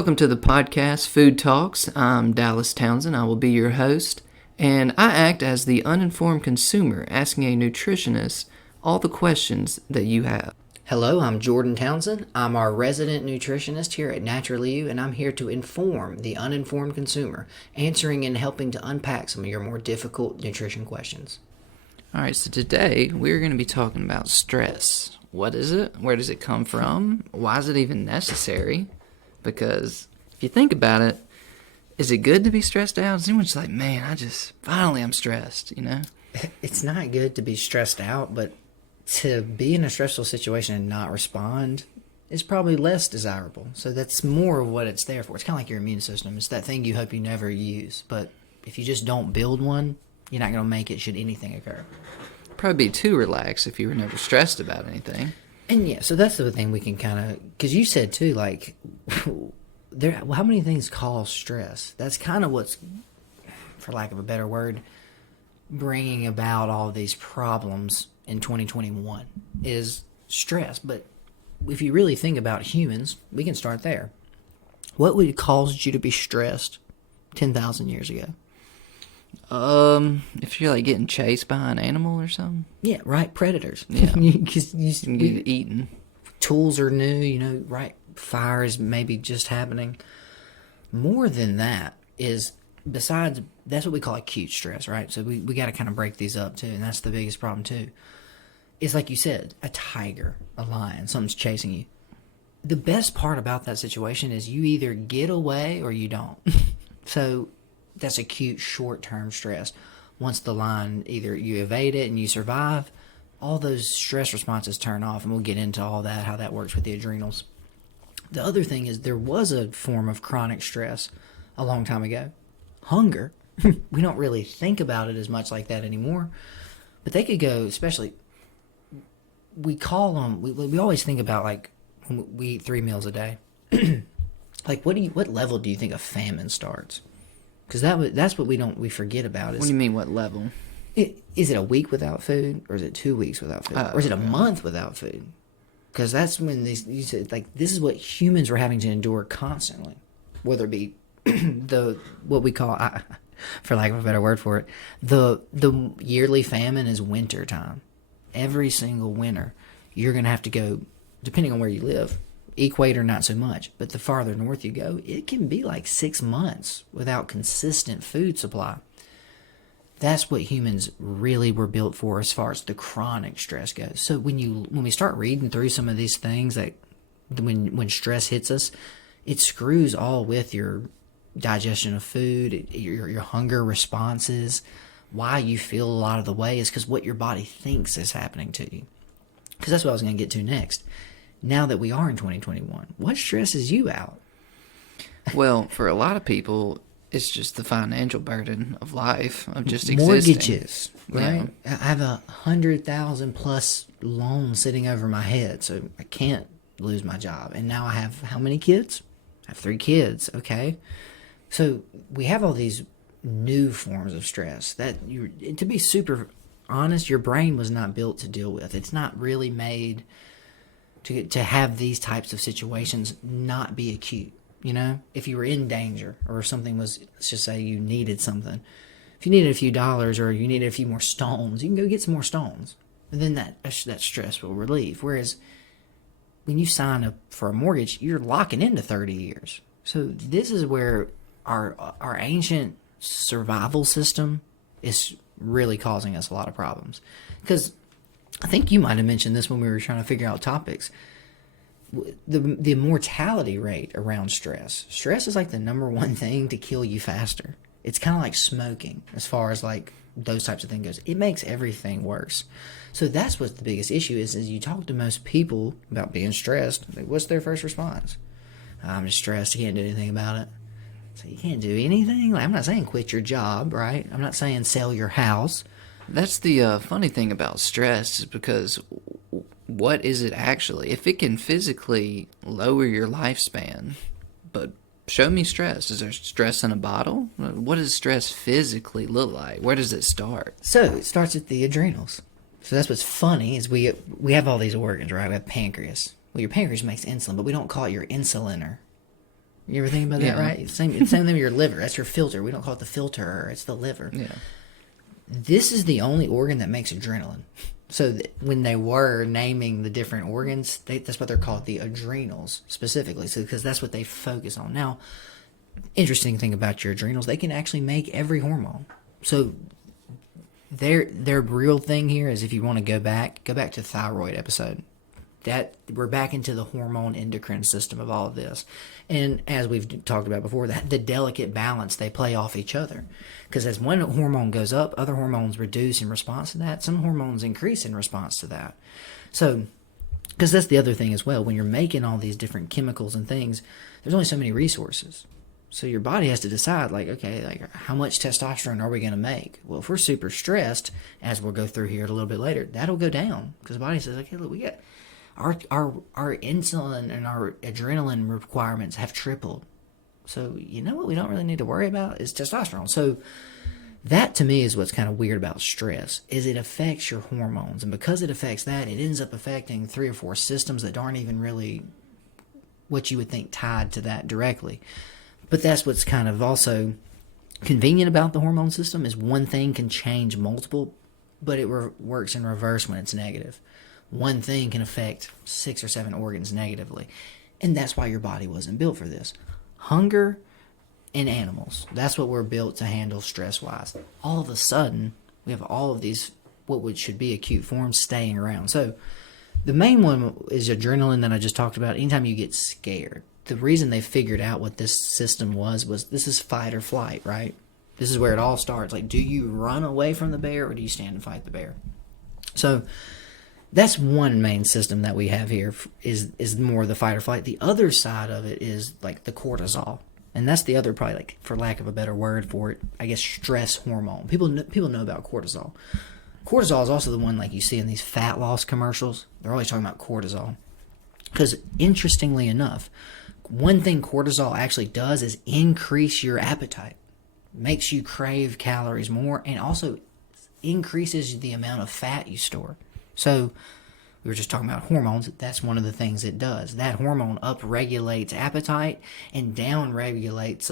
Welcome to the podcast, Food Talks. I'm Dallas Townsend. I will be your host, and I act as the uninformed consumer asking a nutritionist all the questions that you have. Hello, I'm Jordan Townsend. I'm our resident nutritionist here at Naturally You, and I'm here to inform the uninformed consumer, answering and helping to unpack some of your more difficult nutrition questions. All right, so today we're going to be talking about stress. What is it? Where does it come from? Why is it even necessary? Because if you think about it, is it good to be stressed out? Someone's like, man, I'm stressed, you know? It's not good to be stressed out, but to be in a stressful situation and not respond is probably less desirable. So that's more of what it's there for. It's kind of like your immune system. It's that thing you hope you never use. But if you just don't build one, you're not going to make it should anything occur. Probably be too relaxed if you were never stressed about anything. And yeah, so that's the thing we can kind of, because you said too, like, how many things cause stress? That's kind of what's, for lack of a better word, bringing about all these problems in 2021 is stress. But if you really think about humans, we can start there. What would cause you to be stressed 10,000 years ago? If you're like getting chased by an animal or something. Yeah, right. Predators. Yeah. Because you can get eaten. Tools are new, right? Fire is maybe just happening. More than that is, besides, that's what we call acute stress, right? So we got to kind of break these up too, and that's the biggest problem too. It's like you said, a tiger, a lion, something's chasing you. The best part about that situation is you either get away or you don't. So that's acute short-term stress. Once the lion, either you evade it and you survive, all those stress responses turn off, and we'll get into all that, how that works with the adrenals. The other thing is there was a form of chronic stress a long time ago. Hunger. We don't really think about it as much like that anymore. But they could go, especially, we call them, we always think about, like, when we eat 3 meals a day. Like, what level do you think a famine starts? Because that's what we forget about. What do you mean, what level? Is it a week without food, or is it 2 weeks without food, or is it a month without food? Because that's when you said, like, this is what humans were having to endure constantly, whether it be what we call, for lack of a better word for it, the yearly famine is winter time. Every single winter, you're going to have to go, depending on where you live. Equator, not so much, but the farther north you go, it can be like 6 months without consistent food supply. That's what humans really were built for as far as the chronic stress goes. So when we start reading through some of these things, that when stress hits us, it screws all with your digestion of food, your hunger responses. Why you feel a lot of the way is because what your body thinks is happening to you. Because that's what I was going to get to next. Now that we are in 2021, what stresses you out? Well, for a lot of people, it's just the financial burden of life, of just mortgages, existing. right? Yeah. I have 100,000 plus loan sitting over my head, so I can't lose my job. And now I have how many kids? I have 3 kids. Okay, so we have all these new forms of stress that to be super honest, your brain was not built to deal with. It's not really made to have these types of situations not be acute. You know, if you were in danger or something was, let's just say you needed something. If you needed a few dollars or you needed a few more stones, you can go get some more stones. And then that stress will relieve. Whereas when you sign up for a mortgage, you're locking into 30 years. So this is where our ancient survival system is really causing us a lot of problems. Because I think you might have mentioned this when we were trying to figure out topics. The mortality rate around stress. Stress is like the number one thing to kill you faster. It's kind of like smoking as far as like those types of things goes. It makes everything worse. So that's what the biggest issue is you talk to most people about being stressed. Like, what's their first response? I'm just stressed. You can't do anything about it. So you can't do anything? Like, I'm not saying quit your job, right? I'm not saying sell your house. That's the funny thing about stress is because what is it actually? If it can physically lower your lifespan, but show me stress. Is there stress in a bottle? What does stress physically look like? Where does it start? So it starts at the adrenals. So that's what's funny is we have all these organs, right? We have pancreas. Well, your pancreas makes insulin, but we don't call it your insuliner. You ever think about that, right? Same thing with your liver. That's your filter. We don't call it the filter. It's the liver. Yeah. This is the only organ that makes adrenaline. So when they were naming the different organs, that's what they're called, the adrenals specifically. So because that's what they focus on. Now, interesting thing about your adrenals, they can actually make every hormone. So their real thing here is, if you want to go back to thyroid episode. That we're back into the hormone endocrine system of all of this. And as we've talked about before, the delicate balance, they play off each other. Because as one hormone goes up, other hormones reduce in response to that. Some hormones increase in response to that. So, because that's the other thing as well. When you're making all these different chemicals and things, there's only so many resources. So your body has to decide, like, okay, like, how much testosterone are we going to make? Well, if we're super stressed, as we'll go through here a little bit later, that'll go down. Because the body says, okay, look, we got... Our insulin and our adrenaline requirements have tripled. So, you know what we don't really need to worry about is testosterone. So, that to me is what's kind of weird about stress, is it affects your hormones. And because it affects that, it ends up affecting 3 or 4 systems that aren't even really what you would think tied to that directly. But that's what's kind of also convenient about the hormone system, is one thing can change multiple, but it works in reverse when it's negative. One thing can affect 6 or 7 organs negatively. And that's why your body wasn't built for this. Hunger in animals. That's what we're built to handle stress-wise. All of a sudden, we have all of these, should be acute forms, staying around. So the main one is adrenaline that I just talked about. Anytime you get scared. The reason they figured out what this system was this is fight or flight, right? This is where it all starts. Like, do you run away from the bear, or do you stand and fight the bear? So... that's one main system that we have here, is more the fight or flight. The other side of it is like the cortisol. And that's the other, probably, like, for lack of a better word for it, I guess, stress hormone. People know about cortisol. Cortisol is also the one, like, you see in these fat loss commercials. They're always talking about cortisol. Because, interestingly enough, one thing cortisol actually does is increase your appetite. Makes you crave calories more, and also increases the amount of fat you store. So, we were just talking about hormones. That's one of the things it does. That hormone upregulates appetite and downregulates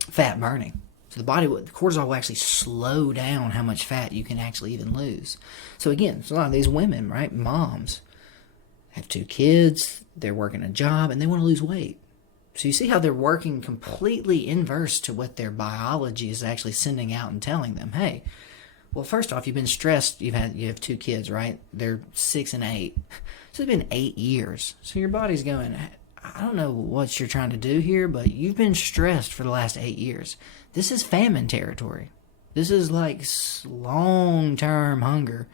fat burning. So the cortisol will actually slow down how much fat you can actually even lose. So again, a lot of these women, right, moms, have 2 kids, they're working a job, and they want to lose weight. So you see how they're working completely inverse to what their biology is actually sending out and telling them. Hey, well, first off, you've been stressed. You have 2 kids, right? They're 6 and 8. So it's been 8 years. So your body's going, I don't know what you're trying to do here, but you've been stressed for the last 8 years. This is famine territory. This is like long-term hunger.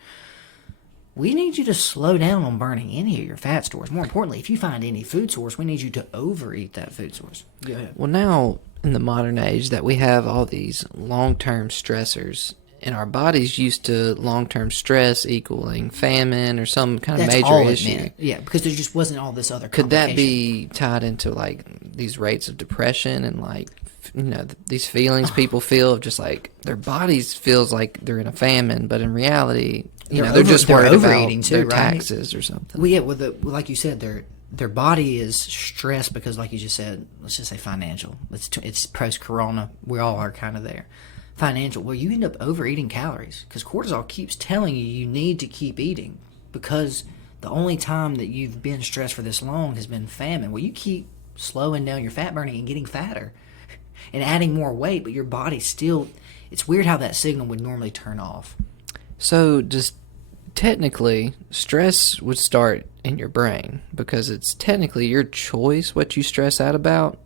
We need you to slow down on burning any of your fat stores. More importantly, if you find any food source, we need you to overeat that food source. Go ahead. Well, now in the modern age that we have all these long-term stressors, and our body's used to long-term stress equaling famine or some kind of That's major all it issue. meant. Yeah, because there just wasn't all this other Could that complication. be tied into, like, these rates of depression and, like, these feelings people feel of just, like, their bodies feels like they're in a famine, but in reality, they're just worried overeating about too, their right? taxes or something. Well, yeah, like you said, their body is stressed because, like you just said, let's just say financial. It's post-corona. We all are kind of there. Financial. Well, you end up overeating calories because cortisol keeps telling you need to keep eating because the only time that you've been stressed for this long has been famine. Well, you keep slowing down your fat burning and getting fatter and adding more weight, but your body still... It's weird how that signal would normally turn off. So, just technically, stress would start in your brain because it's technically your choice what you stress out about.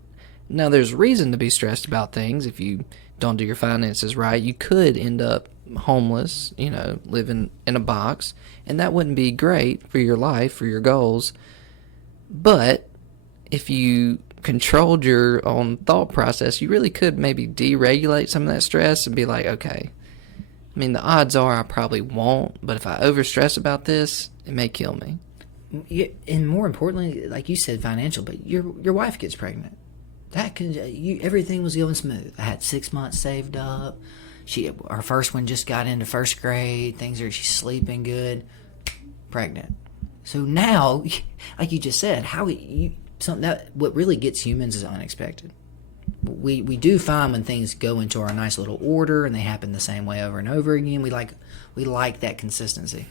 Now, there's reason to be stressed about things. If you don't do your finances right, you could end up homeless, living in a box, and that wouldn't be great for your life, for your goals. But if you controlled your own thought process, you really could maybe deregulate some of that stress and be like, okay, I mean, the odds are I probably won't, but if I overstress about this, it may kill me. Yeah, and more importantly, like you said, financial, but your wife gets pregnant. Everything was going smooth. I had 6 months saved up. Our first one just got into first grade. She's sleeping good. Pregnant. So now, like you just said, what really gets humans is unexpected. We do find when things go into our nice little order and they happen the same way over and over again, we like that consistency.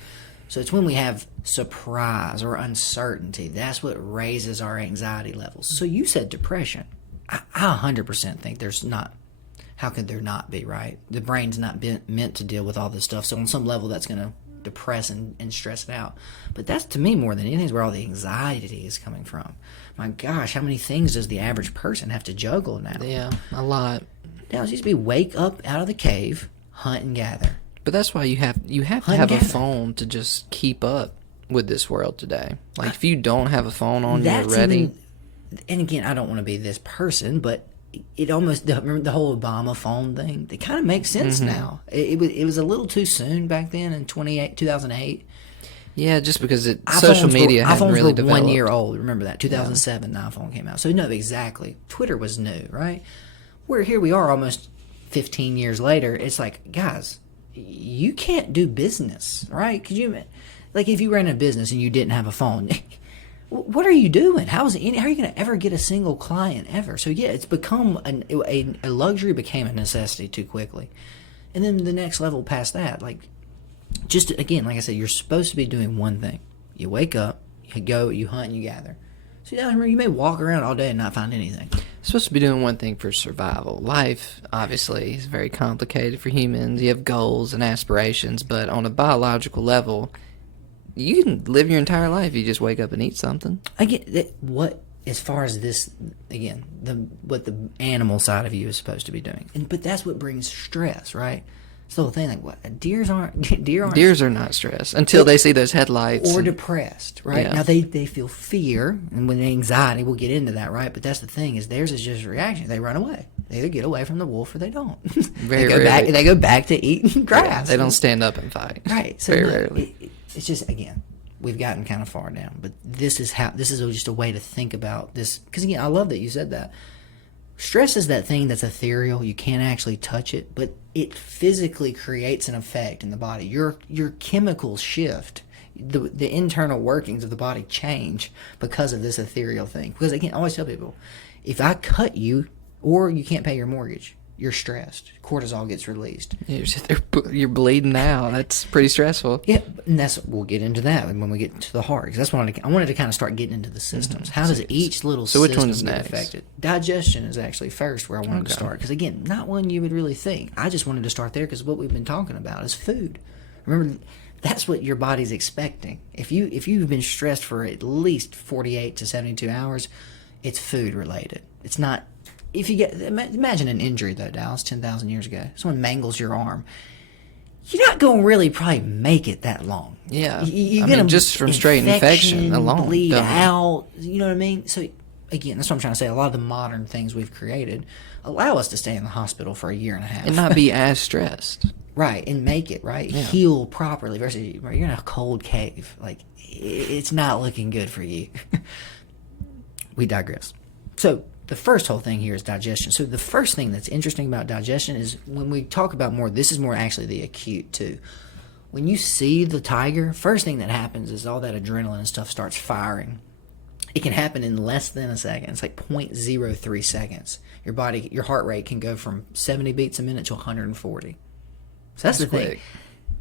So it's when we have surprise or uncertainty, that's what raises our anxiety levels. So you said depression. I 100% think there's not. How could there not be, right? The brain's not meant to deal with all this stuff. So on some level, that's going to depress and stress it out. But that's, to me, more than anything, is where all the anxiety is coming from. My gosh, how many things does the average person have to juggle now? Yeah, a lot. Now, it used to be wake up out of the cave, hunt and gather. But that's why you have to have a phone to just keep up with this world today. Like, if you don't have a phone on, you're ready. And again, I don't want to be this person, but it almost, remember the whole Obama phone thing? It kind of makes sense now. It was a little too soon back then in 2008. Yeah, just because social media hadn't really developed. iPhones were 1 year old. Remember that? 2007, the iPhone came out. So no, exactly. Twitter was new, right? Where here we are almost 15 years later. It's like, guys, you can't do business, right? Could you, like, if you ran a business and you didn't have a phone, what are you doing? How are you going to ever get a single client ever? So yeah, it's become a luxury became a necessity too quickly. And then the next level past that, like, just again, like I said, you're supposed to be doing one thing. You wake up, you go, you hunt, and you gather. So you may walk around all day and not find anything. You're supposed to be doing one thing for survival. Life, obviously, is very complicated for humans. You have goals and aspirations, but on a biological level, you can live your entire life. You just wake up and eat something. I get that. As far as this, again, what the animal side of you is supposed to be doing, but that's what brings stress, right? It's the whole thing. Like, what, deers are not stressed until they see those headlights or depressed, right? Yeah. Now they feel fear, and when anxiety, we'll get into that, right? But that's the thing, is theirs is just a reaction. They run away. They either get away from the wolf or they don't. They go back to eating grass. Yeah, they don't stand up and fight. Right. So very rarely. It's just, again, we've gotten kind of far down, but this is just a way to think about this. Because again, I love that you said that. Stress is that thing that's ethereal. You can't actually touch it, but it physically creates an effect in the body. Your chemicals shift. The internal workings of the body change because of this ethereal thing. Because again, I always tell people, if I cut you or you can't pay your mortgage, you're stressed. Cortisol gets released. You're bleeding out. That's pretty stressful. Yeah, and we'll get into that when we get to the heart. Because that's what I wanted to kind of start getting into the systems. How does each little system get affected? Digestion is actually first where I wanted to start. Because again, not one you would really think. I just wanted to start there because what we've been talking about is food. Remember, that's what your body's expecting. If you've been stressed for at least 48 to 72 hours, it's food related. It's not. If you imagine an injury though, Dallas, 10,000 years ago, someone mangles your arm, you're not going to really probably make it that long. Yeah, you're going to just from straight infection alone, bleed out. You know what I mean? So again, that's what I'm trying to say. A lot of the modern things we've created allow us to stay in the hospital for a year and a half and not be as stressed. Right, and make it right, heal properly. Versus you're in a cold cave, like it's not looking good for you. We digress. So the first whole thing here is digestion. So the first thing that's interesting about digestion is when we talk about this is more actually the acute too. When you see the tiger, first thing that happens is all that adrenaline and stuff starts firing. It can happen in less than a second. It's like 0.03 seconds. Your heart rate can go from 70 beats a minute to 140. So that's the thing. Quick.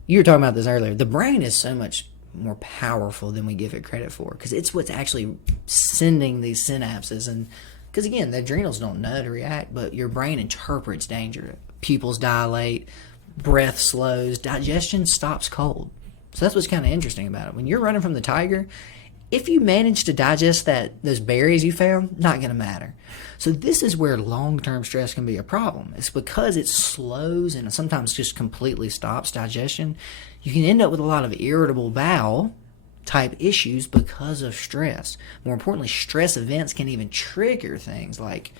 You were talking about this earlier. The brain is so much more powerful than we give it credit for because it's what's actually sending these synapses. And because again, the adrenals don't know to react, but your brain interprets danger. Pupils dilate, breath slows, digestion stops cold. So that's what's kind of interesting about it. When you're running from the tiger, if you manage to digest those berries you found, not going to matter. So this is where long-term stress can be a problem. It's because it slows and sometimes just completely stops digestion. You can end up with a lot of irritable bowel type issues because of stress. More importantly, stress events can even trigger things like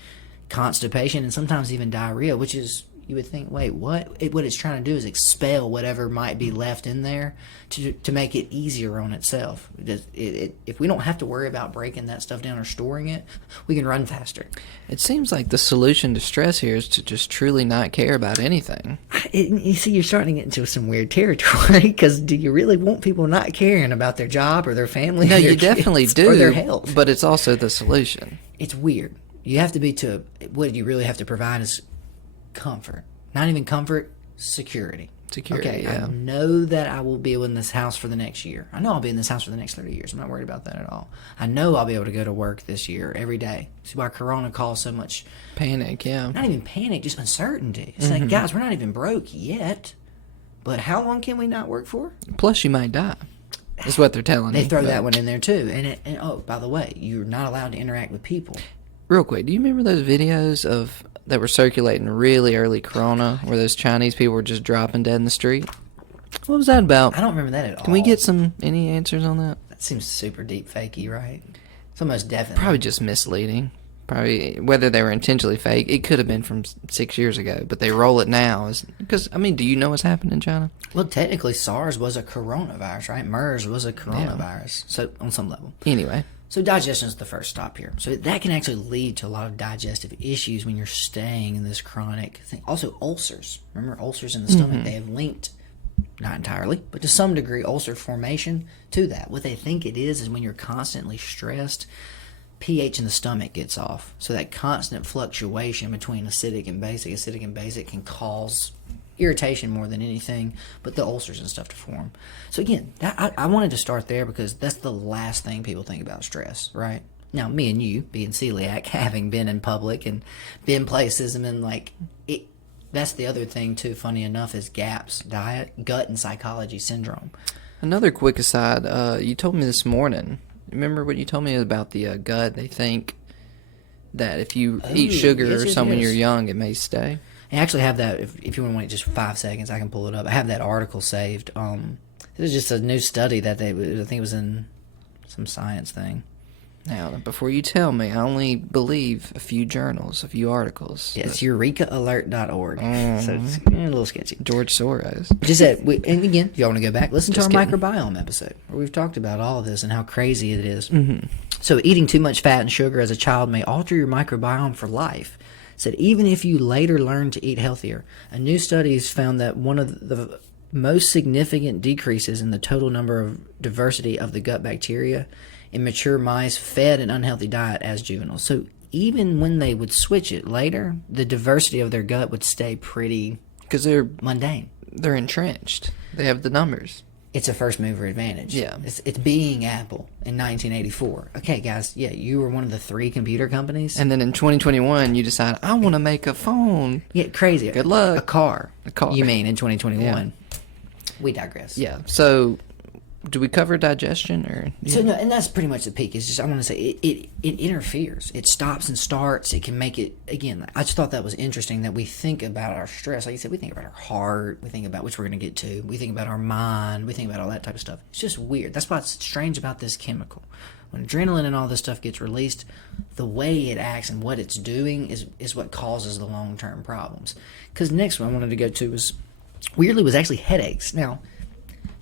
constipation and sometimes even diarrhea, which is you would think, wait, what? What it's trying to do is expel whatever might be left in there to make it easier on itself. If we don't have to worry about breaking that stuff down or storing it, we can run faster. It seems like the solution to stress here is to just truly not care about anything. You see, you're starting to get into some weird territory, because do you really want people not caring about their job or their family? No, or their you definitely kids do, or their health. but it's also the solution. It's weird. You have to be what you really have to provide is comfort. Not even comfort, security. Security, okay, yeah. I know that I will be in this house for the next year. I know I'll be in this house for the next 30 years. I'm not worried about that at all. I know I'll be able to go to work this year every day. See why Corona caused so much Panic, yeah. not even panic, just uncertainty. It's like, guys, we're not even broke yet. But how long can we not work for? Plus, you might die. That's what they're telling They me. throw that one in there too. And oh, by the way, you're not allowed to interact with people. Real quick, do you remember those videos that were circulating really early Corona, where those Chinese people were just dropping dead in the street? What was that about? I don't remember that at all. Can we get any answers on that? That seems super deep fakey, right? It's almost definitely. Probably just misleading. Probably, whether they were intentionally fake, it could have been from 6 years ago, but they roll it now. Because, I mean, do you know what's happened in China? Well, technically, SARS was a coronavirus, right? MERS was a coronavirus. So, on some level. Anyway. So, digestion is the first stop here. So, that can actually lead to a lot of digestive issues when you're staying in this chronic thing. Also, ulcers. Remember, ulcers in the stomach, they have linked, not entirely, but to some degree, ulcer formation to that. What they think it is when you're constantly stressed, pH in the stomach gets off. So that constant fluctuation between acidic and basic can cause irritation more than anything, but the ulcers and stuff to form. So again, I wanted to start there because that's the last thing people think about stress, right? Now, me and you, being celiac, having been in public and been places, and then like it, that's the other thing too, funny enough, is GAPS, diet, gut, and psychology syndrome. Another quick aside, you told me this morning, remember what you told me about the gut? They think that if you eat sugar or something when you're young, it may stay. I actually have that, if you want to wait just 5 seconds, I can pull it up. I have that article saved. It was just a new study that I think it was in some science thing. Now, before you tell me, I only believe a few journals, a few articles. Yeah, it's eurekaalert.org. So it's a little sketchy. George Soros. Just that, and again, if y'all want to go back, listen to Just our kidding. microbiome episode where we've talked about all of this and how crazy it is. So eating too much fat and sugar as a child may alter your microbiome for life. Said even if you later learn to eat healthier. A new study has found that one of the most significant decreases in the total number of diversity of the gut bacteria in mature mice fed an unhealthy diet as juveniles. So even when they would switch it later, the diversity of their gut would stay pretty Because they're mundane. entrenched. They have the numbers. It's a first mover advantage. Yeah. It's being Apple in 1984. Okay, guys, yeah, you were one of the 3 computer companies. And then in 2021, you decide, I want to make a phone. Yeah, crazy. Good luck. A car. A car. You mean in 2021. We digress. Yeah. So, do we cover digestion or? So no, and that's pretty much the peak. It's just I want to say it interferes. It stops and starts. It can make it again. I just thought that was interesting that we think about our stress. Like you said, we think about our heart. We think about which we're going to get to. We think about our mind. We think about all that type of stuff. It's just weird. That's what's strange about this chemical. When adrenaline and all this stuff gets released, the way it acts and what it's doing is what causes the long term problems. Because next one I wanted to go to was actually headaches. Now.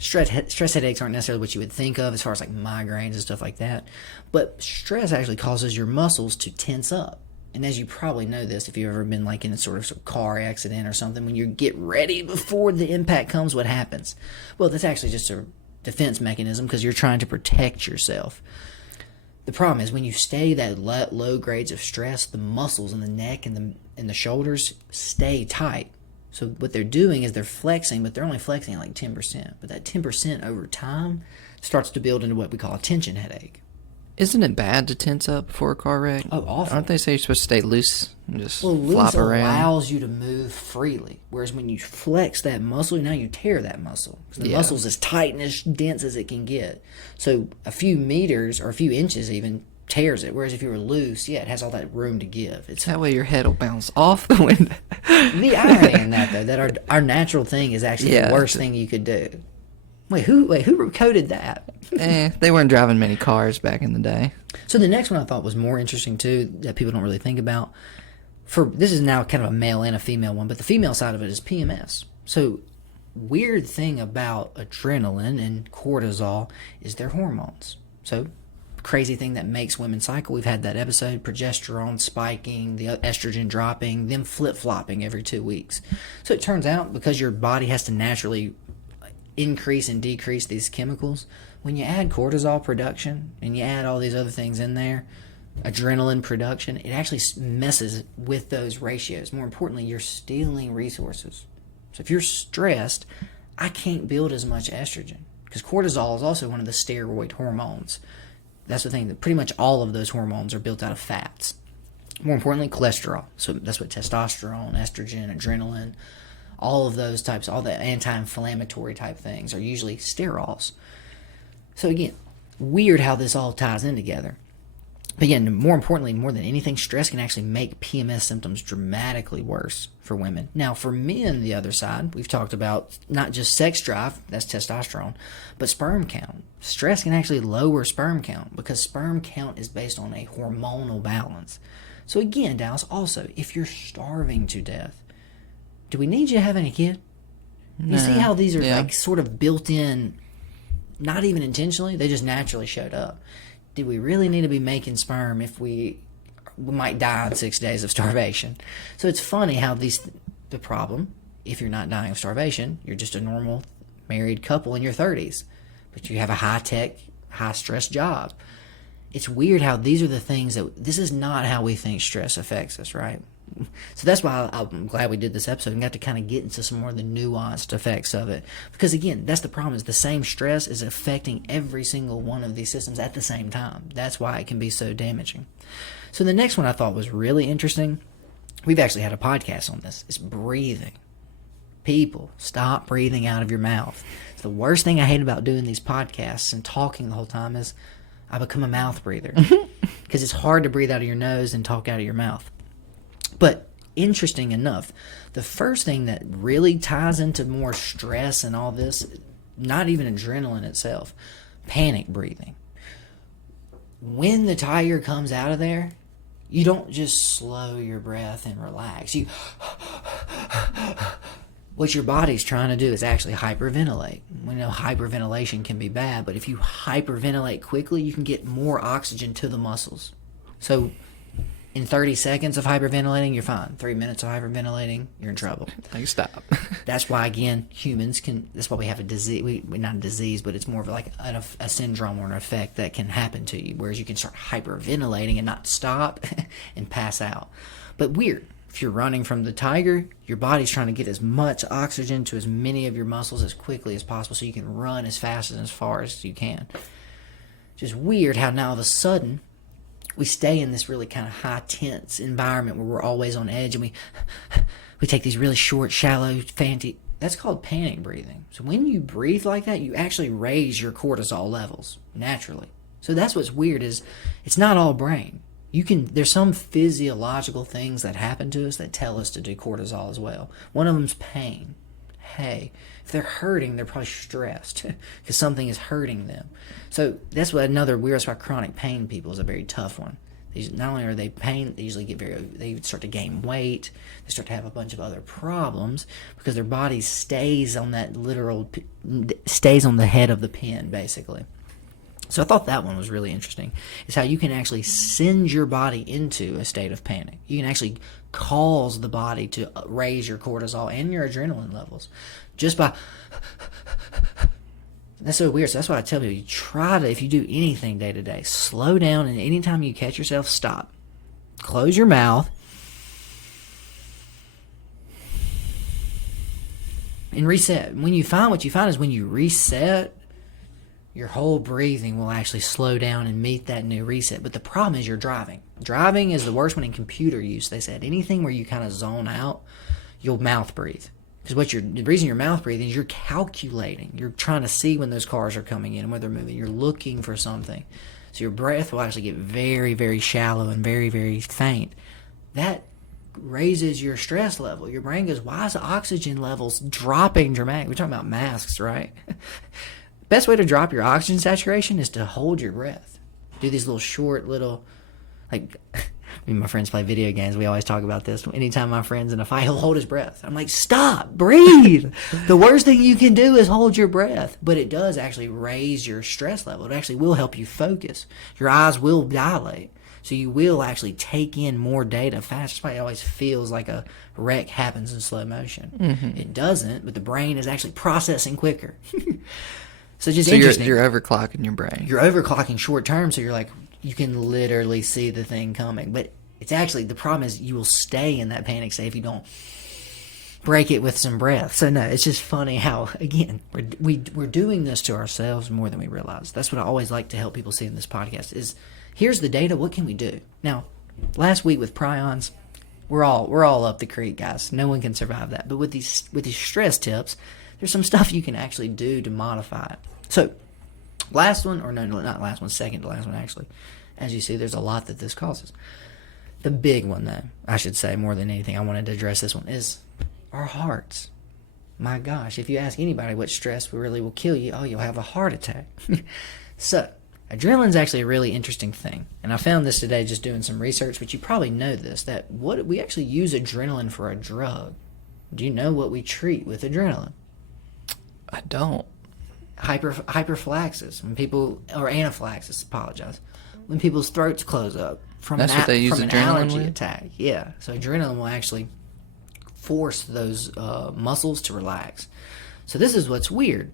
Stress headaches aren't necessarily what you would think of as far as like migraines and stuff like that. But stress actually causes your muscles to tense up. And as you probably know this, if you've ever been like in a sort of car accident or something, when you get ready before the impact comes, what happens? Well, that's actually just a defense mechanism because you're trying to protect yourself. The problem is when you stay that low grades of stress, the muscles in the neck and the shoulders stay tight. So what they're doing is they're flexing, but they're only flexing at like 10%. But that 10% over time starts to build into what we call a tension headache. Isn't it bad to tense up before a car wreck? Oh, awful. Aren't they say you're supposed to stay loose and just Well, flop loose around? allows you to move freely. Whereas when you flex that muscle, now you tear that muscle. So the muscle's as tight and as dense as it can get. So a few meters or a few inches even tears it. Whereas if you were loose, it has all that room to give. It's That way your head will bounce off the window. the irony in that, though, that our natural thing is actually the worst thing you could do. Wait, who coded that? They weren't driving many cars back in the day. So the next one I thought was more interesting too, that people don't really think about. this is now kind of a male and a female one, but the female side of it is PMS. So weird thing about adrenaline and cortisol is they're hormones. So crazy thing that makes women cycle. We've had that episode, progesterone spiking, the estrogen dropping, them flip-flopping every 2 weeks. So it turns out because your body has to naturally increase and decrease these chemicals, when you add cortisol production and you add all these other things in there, adrenaline production, it actually messes with those ratios. More importantly, you're stealing resources. So if you're stressed, I can't build as much estrogen because cortisol is also one of the steroid hormones. That's the thing, that pretty much all of those hormones are built out of fats. More importantly, cholesterol. So that's what testosterone, estrogen, adrenaline, all of those types, all the anti-inflammatory type things are usually sterols. So again, weird how this all ties in together. But again, more importantly, more than anything, stress can actually make PMS symptoms dramatically worse for women. Now, for men, the other side, we've talked about not just sex drive, that's testosterone, but sperm count. Stress can actually lower sperm count because sperm count is based on a hormonal balance. So again, Dallas, also, if you're starving to death, do we need you to have any kid? You see how these are like sort of built in, not even intentionally, they just naturally showed up. Do we really need to be making sperm if we might die in 6 days of starvation? So it's funny how the problem, if you're not dying of starvation, you're just a normal married couple in your 30s, but you have a high-tech, high-stress job. It's weird how these are the things this is not how we think stress affects us, right? So that's why I'm glad we did this episode and got to kind of get into some more of the nuanced effects of it. Because again, that's the problem, is the same stress is affecting every single one of these systems at the same time. That's why it can be so damaging. So the next one I thought was really interesting. We've actually had a podcast on this. It's breathing. People, stop breathing out of your mouth. It's the worst thing I hate about doing these podcasts and talking the whole time is I become a mouth breather. Because it's hard to breathe out of your nose and talk out of your mouth. But interesting enough, the first thing that really ties into more stress and all this, not even adrenaline itself, panic breathing. When the tiger comes out of there, you don't just slow your breath and relax. What your body's trying to do is actually hyperventilate. We know hyperventilation can be bad, but if you hyperventilate quickly, you can get more oxygen to the muscles. So in 30 seconds of hyperventilating, you're fine. 3 minutes of hyperventilating, you're in trouble. Like, stop. That's why, again, humans that's why we have a disease. Not a disease, but it's more of like a syndrome or an effect that can happen to you, whereas you can start hyperventilating and not stop and pass out. But weird. If you're running from the tiger, your body's trying to get as much oxygen to as many of your muscles as quickly as possible so you can run as fast and as far as you can. Just weird how now all of a sudden we stay in this really kind of high tense environment where we're always on edge and we take these really short, shallow, fancy. That's called panic breathing. So when you breathe like that, you actually raise your cortisol levels naturally. So that's what's weird is it's not all brain. There's some physiological things that happen to us that tell us to do cortisol as well. One of them's pain. Hey, if they're hurting, they're probably stressed because something is hurting them. So that's what another weird spot. Chronic pain people is a very tough one. Not only are they pain, they usually they start to gain weight. They start to have a bunch of other problems because their body stays on stays on the head of the pin, basically. So I thought that one was really interesting, is how you can actually send your body into a state of panic. You can actually cause the body to raise your cortisol and your adrenaline levels just by... That's so weird. So that's why I tell people, if you do anything day to day, slow down, and anytime you catch yourself, stop. Close your mouth and reset. What you find is when you reset, your whole breathing will actually slow down and meet that new reset. But the problem is you're driving. Driving is the worst one in computer use. They said anything where you kind of zone out, you'll mouth breathe. Because the reason you're mouth breathing is you're calculating. You're trying to see when those cars are coming in and where they're moving. You're looking for something. So your breath will actually get very, very shallow and very, very faint. That raises your stress level. Your brain goes, why is the oxygen levels dropping dramatically? We're talking about masks, right? Best way to drop your oxygen saturation is to hold your breath. Do these short, like, My friends play video games. We always talk about this. Anytime my friend's in a fight, he'll hold his breath. I'm like, stop, breathe. The worst thing you can do is hold your breath. But it does actually raise your stress level. It actually will help you focus. Your eyes will dilate. So you will actually take in more data fast. That's why it always feels like a wreck happens in slow motion. Mm-hmm. It doesn't, but the brain is actually processing quicker. So just interesting. You're overclocking your brain. You're overclocking short term, so you're like, you can literally see the thing coming. But it's actually, the problem is you will stay in that panic state if you don't break it with some breath. So no, it's just funny how, again, we're doing this to ourselves more than we realize. That's what I always like to help people see in this podcast is, here's the data, what can we do? Now, last week with prions, we're all up the creek, guys. No one can survive that. But with these stress tips, there's some stuff you can actually do to modify it. So, last one, or no, not last one, second to last one actually. As you see, there's a lot that this causes. The big one, though, I should say, more than anything, I wanted to address this one, is our hearts. My gosh, if you ask anybody what stress really will kill you, you'll have a heart attack. So, adrenaline's actually a really interesting thing. And I found this today just doing some research, but you probably know this, that we actually use adrenaline for a drug. Do you know what we treat with adrenaline? I don't. Hyperphylaxis, when people, or anaphylaxis, apologize, when people's throats close up from That's what they use an adrenaline allergy with? attack. Yeah, so adrenaline will actually force those muscles to relax. So this is what's weird.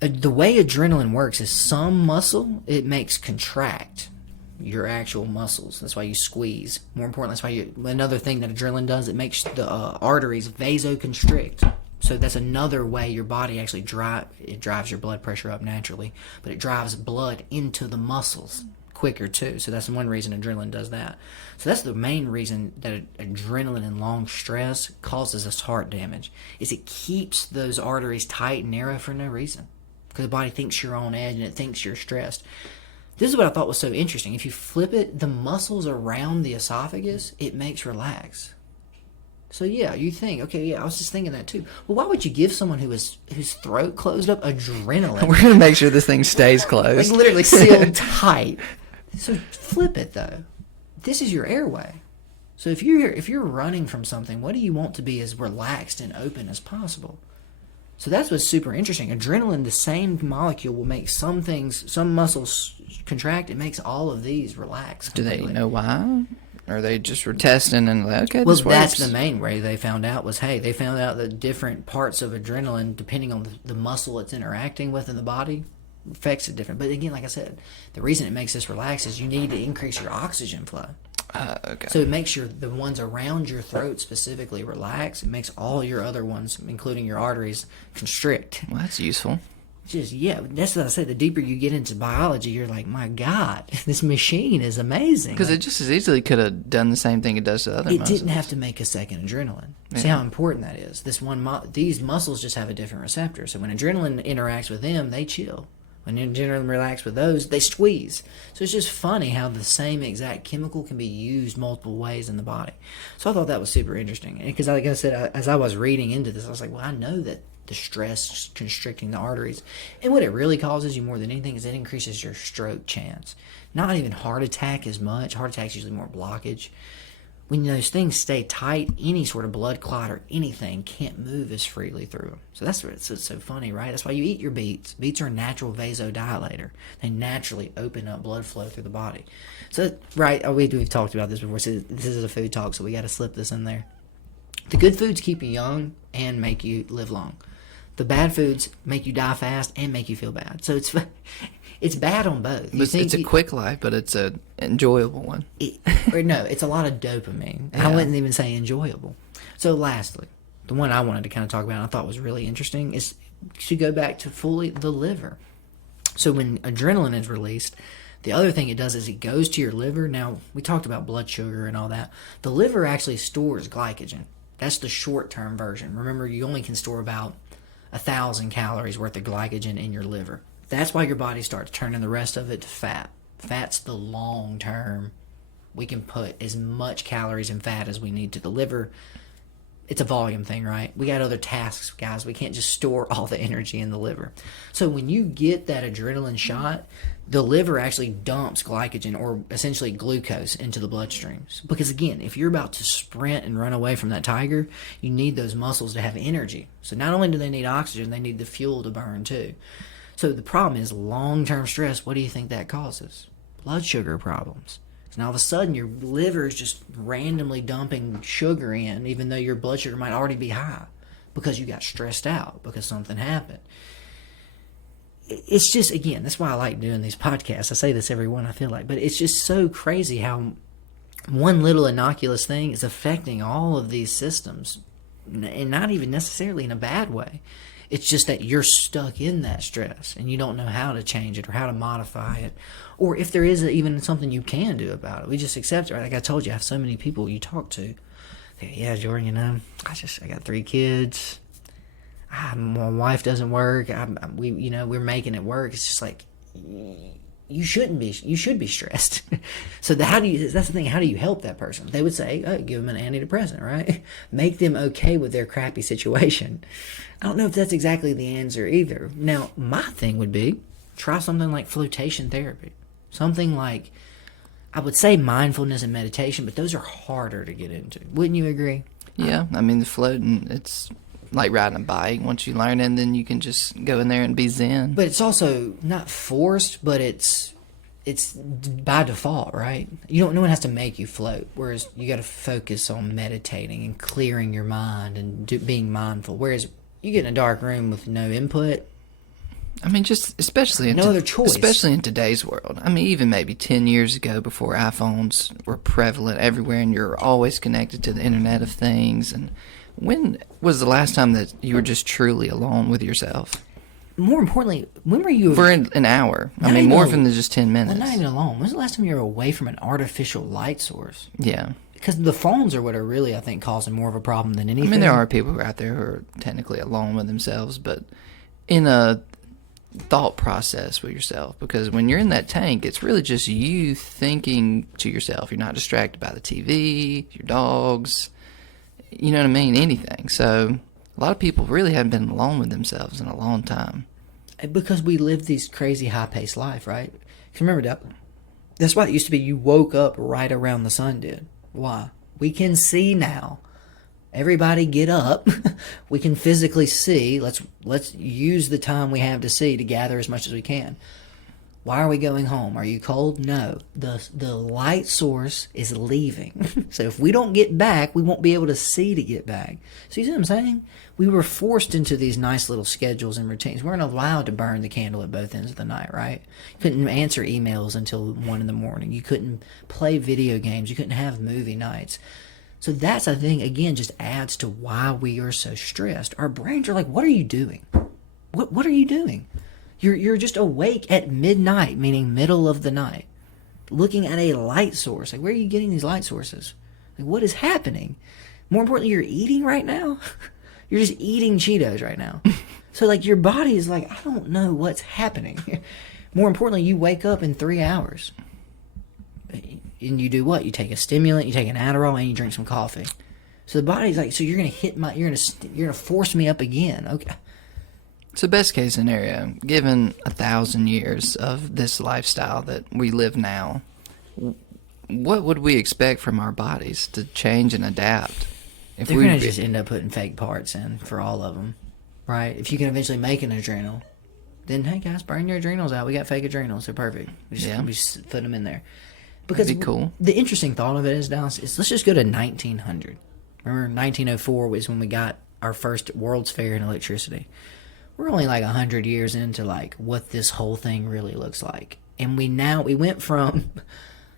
The way adrenaline works is some muscle, it makes contract your actual muscles. That's why you squeeze. More importantly, that's why another thing that adrenaline does, it makes the arteries vasoconstrict. So that's another way your body actually drives your blood pressure up naturally, but it drives blood into the muscles quicker too. So that's one reason adrenaline does that. So that's the main reason that adrenaline in long stress causes us heart damage, is it keeps those arteries tight and narrow for no reason, because the body thinks you're on edge and it thinks you're stressed. This is what I thought was so interesting. If you flip it, the muscles around the esophagus, it makes relax. So yeah, you think, okay, yeah, I was just thinking that too. Well, why would you give someone whose throat closed up adrenaline? We're going to make sure this thing stays closed. Like literally sealed tight. So flip it though. This is your airway. So if you're running from something, what do you want to be as relaxed and open as possible? So that's what's super interesting. Adrenaline, the same molecule, will make some muscles contract. It makes all of these relax completely. Do they know why? Or they just were testing and like, okay, well, this works. That's the main way they found out was, they found out that different parts of adrenaline, depending on the muscle it's interacting with in the body, affects it different. But again, like I said, the reason it makes us relax is you need to increase your oxygen flow. Okay. So it makes the ones around your throat specifically relax. It makes all your other ones, including your arteries, constrict. Well, that's useful. That's what I said. The deeper you get into biology, you're like, my God, this machine is amazing. Because it just as easily could have done the same thing it does to other muscles. It didn't have to make a second adrenaline. Yeah. See how important that is. These muscles just have a different receptor. So when adrenaline interacts with them, they chill. When adrenaline relax with those, they squeeze. So it's just funny how the same exact chemical can be used multiple ways in the body. So I thought that was super interesting. Because like I said, as I was reading into this, I was like, well, I know that the stress constricting the arteries. And what it really causes you more than anything is it increases your stroke chance. Not even heart attack as much. Heart attack is usually more blockage. When those things stay tight, any sort of blood clot or anything can't move as freely through them. So that's what's so funny, right? That's why you eat your beets. Beets are a natural vasodilator. They naturally open up blood flow through the body. So, right, we've talked about this before. So this is a food talk, so we got to slip this in there. The good foods keep you young and make you live long. The bad foods make you die fast and make you feel bad. So it's bad on both. It's a quick life, but it's an enjoyable one. It's a lot of dopamine. Yeah. I wouldn't even say enjoyable. So lastly, the one I wanted to kind of talk about and I thought was really interesting is to go back to fully the liver. So when adrenaline is released, the other thing it does is it goes to your liver. Now, we talked about blood sugar and all that. The liver actually stores glycogen. That's the short-term version. Remember, you only can store about 1,000 calories worth of glycogen in your liver. That's why your body starts turning the rest of it to fat. Fat's the long term. We can put as much calories and fat as we need to the liver. it's a volume thing, right? We got other tasks, guys. We can't just store all the energy in the liver. So when you get that adrenaline shot, the liver actually dumps glycogen, or essentially glucose, into the bloodstream. Because again, if you're about to sprint and run away from that tiger, you need those muscles to have energy. So not only do they need oxygen, they need the fuel to burn too. So the problem is long-term stress. What do you think that causes? Blood sugar problems. So now all of a sudden your liver is just randomly dumping sugar in, even though your blood sugar might already be high, because you got stressed out because something happened. It's just, again, that's why I like doing these podcasts. I say this every one, I feel like, but it's just so crazy how one little innocuous thing is affecting all of these systems, and not even necessarily in a bad way. It's just that you're stuck in that stress and you don't know how to change it or how to modify it, or if there is even something you can do about it. We just accept it, right? Like I told you, I have so many people you talk to. Yeah, Jordan, I got 3 kids. My wife doesn't work. We're making it work. It's just like, you shouldn't be. You should be stressed. So that's the thing. How do you help that person? They would say, oh, give them an antidepressant, right? Make them okay with their crappy situation. I don't know if that's exactly the answer either. Now, my thing would be, try something like flotation therapy. Something like, I would say mindfulness and meditation, but those are harder to get into. Wouldn't you agree? Yeah, I mean, the floating, it's like riding a bike. Once you learn it, then you can just go in there and be zen. But it's also not forced, but it's by default, right? No one has to make you float, whereas you got to focus on meditating and clearing your mind and being mindful. Whereas you get in a dark room with no input. I mean, just especially no other choice. Especially in today's world. I mean, even maybe 10 years ago, before iPhones were prevalent everywhere, and you're always connected to the Internet of Things. And when was the last time that you were just truly alone with yourself? More importantly, when were you... For an hour. I mean, more than just 10 minutes. Well, not even alone. When was the last time you were away from an artificial light source? Yeah. Because the phones are what are really, I think, causing more of a problem than anything. I mean, there are people out there who are technically alone with themselves, but in a thought process with yourself, because when you're in that tank, it's really just you thinking to yourself. You're not distracted by the TV, your dogs, you know what I mean, anything. So a lot of people really haven't been alone with themselves in a long time. Because we live these crazy high-paced life, right? Because remember, that's why it used to be you woke up right around the sun did. Why? We can see now. Everybody get up. We can physically see. Let's use the time we have to see to gather as much as we can. Why are we going home? Are you cold? No. The light source is leaving. So if we don't get back, we won't be able to see to get back. So you see what I'm saying? We were forced into these nice little schedules and routines. We weren't allowed to burn the candle at both ends of the night, right? You couldn't answer emails until 1 in the morning. You couldn't play video games. You couldn't have movie nights. So that's, I think, again, just adds to why we are so stressed. Our brains are like, what are you doing? What are you doing? You're just awake at midnight, meaning middle of the night, looking at a light source. Like, where are you getting these light sources? Like, what is happening? More importantly, you're eating right now. You're just eating Cheetos right now. So, like, your body is like, I don't know what's happening. More importantly, you wake up in 3 hours. And you do what? You take a stimulant, you take an Adderall, and you drink some coffee. So the body's like, so you're gonna force me up again. Okay. So best case scenario, given 1,000 years of this lifestyle that we live now, what would we expect from our bodies to change and adapt? If they're going to just end up putting fake parts in for all of them, right? If you can eventually make an adrenal, then hey guys, burn your adrenals out. We got fake adrenals. They're perfect. We just put them in there. Because that'd be cool. The interesting thought of it is, Dallas, is let's just go to 1900. Remember, 1904 was when we got our first World's Fair in electricity. We're only like 100 years into like what this whole thing really looks like. And we went from,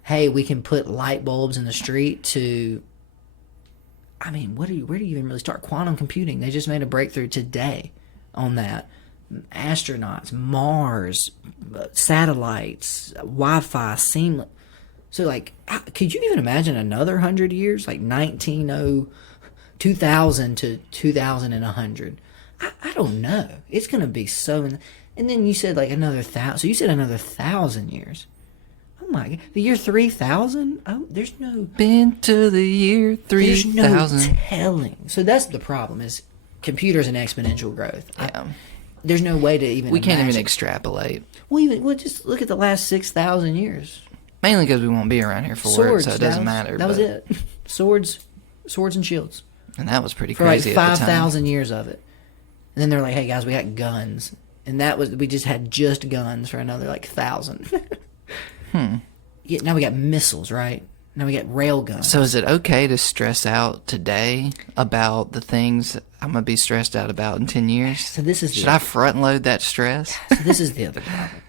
hey, we can put light bulbs in the street to, I mean, where do you even really start? Quantum computing. They just made a breakthrough today on that. Astronauts, Mars, satellites, Wi-Fi, seamless. So, like, could you even imagine another 100 years? Like 2000 to 2100. I don't know. It's going to be so... And then you said, like, another 1,000. So you said another 1,000 years. Oh, my God. The year 3000? Oh, there's no... Been to the year There's no 3000. telling. So that's the problem, is computers and exponential growth. Yeah. There's no way to even We can't even imagine. extrapolate. Well, just look at the last 6,000 years. Mainly because we won't be around here for it, so it doesn't matter. That was it. Swords and shields. And that was pretty For like crazy at the time. 5,000 years of it. And then they're like, hey guys, we got guns. And we just had just guns for another like 1,000. Yeah, now we got missiles, right? Now we got rail guns. So is it okay to stress out today about the things I'm going to be stressed out about in 10 years? So this is Should I front load that stress? So this is the other problem.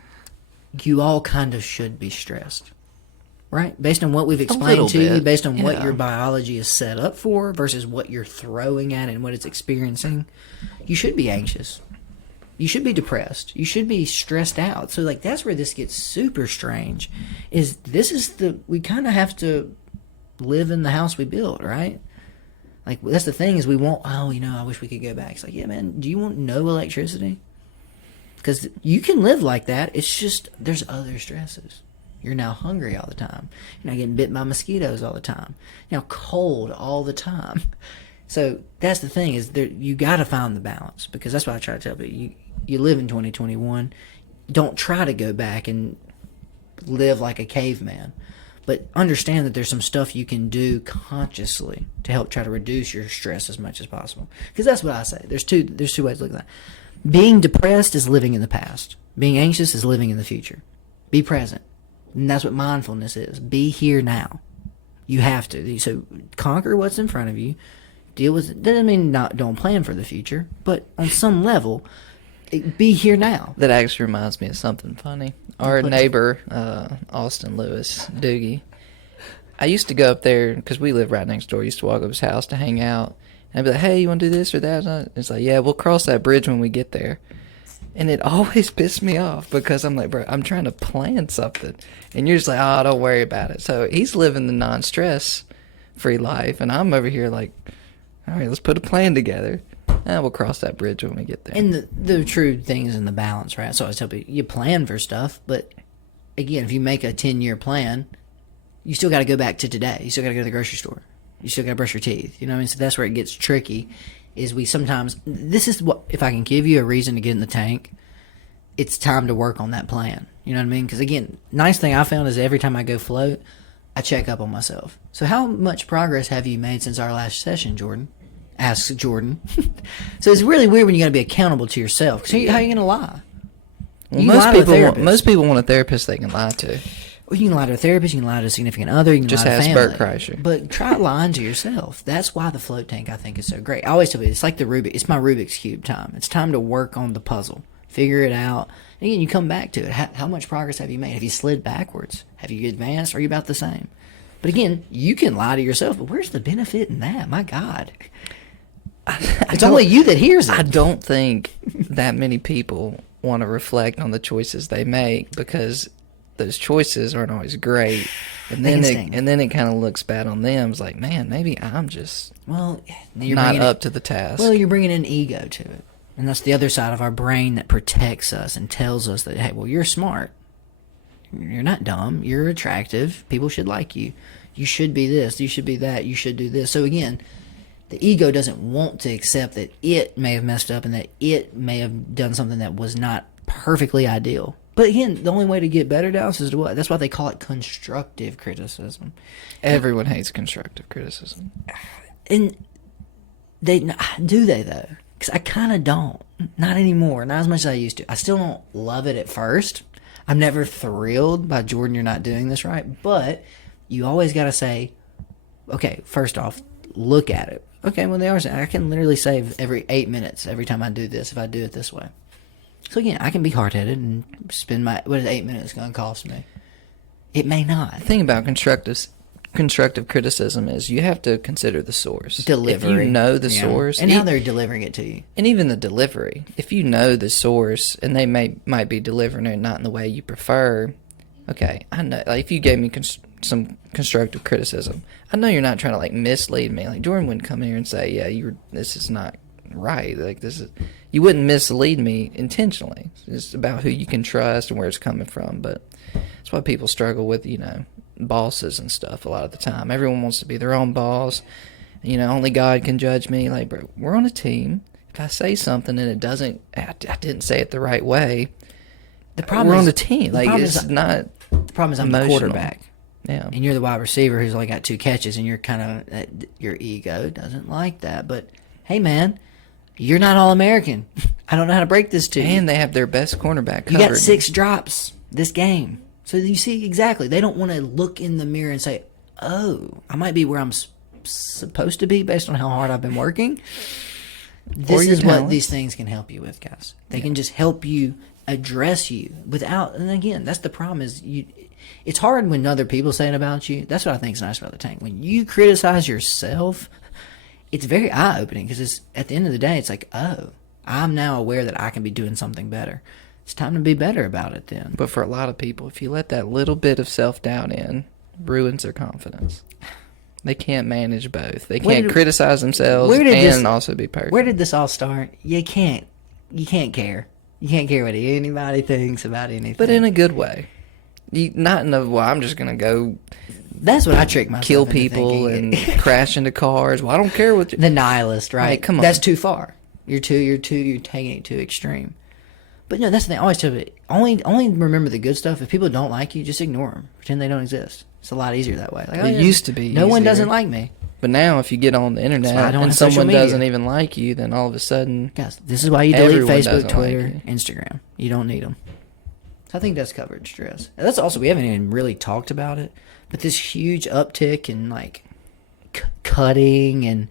You all kind of should be stressed, right? Based on what we've explained little to you, bit, based on what yeah. your biology is set up for versus what you're throwing at it and what it's experiencing, you should be anxious. You should be depressed. You should be stressed out. So, like, that's where this gets super strange. We kind of have to live in the house we built, right? Like, that's the thing is we want, I wish we could go back. It's like, yeah, man, do you want no electricity? Because you can live like that. It's just, there's other stresses. You're now hungry all the time. You're now getting bit by mosquitoes all the time. You're now cold all the time. So that's the thing is you got to find the balance, because that's what I try to tell people. You live in 2021. Don't try to go back and live like a caveman, but understand that there's some stuff you can do consciously to help try to reduce your stress as much as possible. Because that's what I say. There's two ways to look at that. Being depressed is living in the past. Being anxious is living in the future. Be present. And that's what mindfulness is. Be here now. You have to. So conquer what's in front of you. Deal with it. Doesn't mean don't plan for the future, but on some level, be here now. That actually reminds me of something funny. Our neighbor, Austin Lewis Doogie, I used to go up there because we live right next door. I used to walk up his house to hang out. And I'd be like, hey, you want to do this or that? And it's like, yeah, we'll cross that bridge when we get there. And it always pissed me off because I'm like, bro, I'm trying to plan something. And you're just like, oh, don't worry about it. So he's living the non-stress free life. And I'm over here like, all right, let's put a plan together. And we'll cross that bridge when we get there. And the true thing is in the balance, right? So I always tell people, you plan for stuff, but again, if you make a 10-year plan, you still got to go back to today. You still got to go to the grocery store. You still got to brush your teeth. You know what I mean? So that's where it gets tricky, is we sometimes, this is what, if I can give you a reason to get in the tank, it's time to work on that plan. You know what I mean? Because again, nice thing I found is every time I go float, I check up on myself. So how much progress have you made since our last session, Jordan? Asks Jordan. So it's really weird when you got to be accountable to yourself. Because how are you going to lie? Well, You can lie to a therapist. most people want a therapist they can lie to. Well, you can lie to a therapist, you can lie to a significant other, you can Just lie to ask family. Bert Kreischer. But try lying to yourself. That's why the float tank, I think, is so great. I always tell people, it's like it's my Rubik's Cube time. It's time to work on the puzzle. Figure it out. And again, you come back to it. How much progress have you made? Have you slid backwards? Have you advanced? Or are you about the same? But again, you can lie to yourself, but where's the benefit in that? My God. It's only you that hears it. I don't think that many people want to reflect on the choices they make, because those choices aren't always great. And then it kind of looks bad on them. It's like, man, maybe I'm just you're not up to the task. Well, you're bringing an ego to it. And that's the other side of our brain that protects us and tells us that, hey, well, you're smart. You're not dumb. You're attractive. People should like you. You should be this. You should be that. You should do this. So again, the ego doesn't want to accept that it may have messed up and that it may have done something that was not perfectly ideal. But again, the only way to get better, Dallas, is to what? That's why they call it constructive criticism. Everyone hates constructive criticism. And do they though? Because I kind of don't. Not anymore. Not as much as I used to. I still don't love it at first. I'm never thrilled by, Jordan, you're not doing this right. But you always got to say, okay, first off, look at it. Okay, well, they are saying I can literally save every 8 minutes every time I do this if I do it this way. So again, I can be hard-headed and spend what is 8 minutes going to cost me? It may not. The thing about constructive criticism is you have to consider the source. Delivery. If you know the source. And how they're delivering it to you. And even the delivery. If you know the source and they might be delivering it not in the way you prefer, okay, I know. Like, if you gave me some constructive criticism, I know you're not trying to, like, mislead me. Like, Jordan wouldn't come here and say, yeah, this is not right. Like, you wouldn't mislead me intentionally. It's about who you can trust and where it's coming from. But That's why people struggle with, bosses and stuff a lot of the time. Everyone wants to be their own boss. Only God can judge me. Like, bro, we're on a team. If I say something and I didn't say it the right way, we're on the team. Like, it's not. The problem is I'm the quarterback. Yeah. And you're the wide receiver who's only got 2 catches, and you're kind of, your ego doesn't like that. But, hey, man, you're not All-American. I don't know how to break this to you. And they have their best cornerback covered. You got 6 drops this game. So you see, exactly. They don't want to look in the mirror and say, oh, I might be where I'm supposed to be based on how hard I've been working. This is what these things can help you with, guys. They can just help you address you without, and again, that's the problem is it's hard when other people say it about you. That's what I think is nice about the tank. When you criticize yourself, it's very eye-opening because it's at the end of the day, it's like, oh, I'm now aware that I can be doing something better. It's time to be better about it then. But for a lot of people, if you let that little bit of self-doubt in, ruins their confidence. They can't manage both. They can't criticize themselves and also be perfect. Where did this all start? You can't care. You can't care what anybody thinks about anything. But in a good way. Not in a, well, I'm just going to go... That's what I trick myself kill people and crash into cars. Well, I don't care what... The nihilist, right? Like, come on. That's too far. You're taking it too extreme. But no, that's the thing. I always tell you, only remember the good stuff. If people don't like you, just ignore them. Pretend they don't exist. It's a lot easier that way. Like, it used to be No one doesn't like me. But now, if you get on the internet and someone doesn't even like you, then all of a sudden... Guys, this is why you delete Facebook, Twitter, Instagram. You don't need them. So I think that's covered stress. And that's also, we haven't even really talked about it, but this huge uptick in like cutting and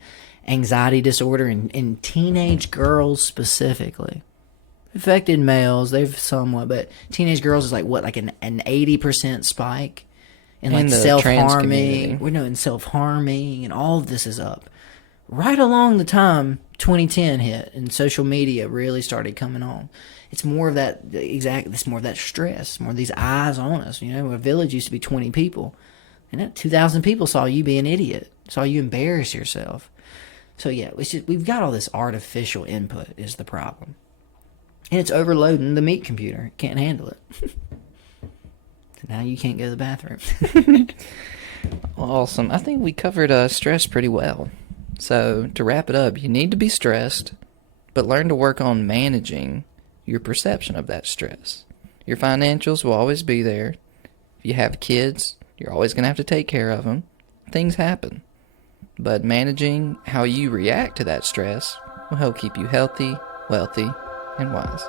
anxiety disorder in teenage girls specifically. Affected males, they've somewhat, but teenage girls is like what, like an 80% spike in like self-harming. We're knowing self-harming, and all of this is up. Right along the time 2010 hit and social media really started coming on. It's more of that it's more of that stress, more of these eyes on us. A village used to be 20 people, and 2,000 people saw you be an idiot, saw you embarrass yourself. So yeah, we've got all this artificial input is the problem. And it's overloading the meat computer. It can't handle it. So now you can't go to the bathroom. Awesome. I think we covered stress pretty well. So to wrap it up, you need to be stressed, but learn to work on managing your perception of that stress. Your financials will always be there. If you have kids, you're always going to have to take care of them. Things happen. But managing how you react to that stress will help keep you healthy, wealthy, and wise.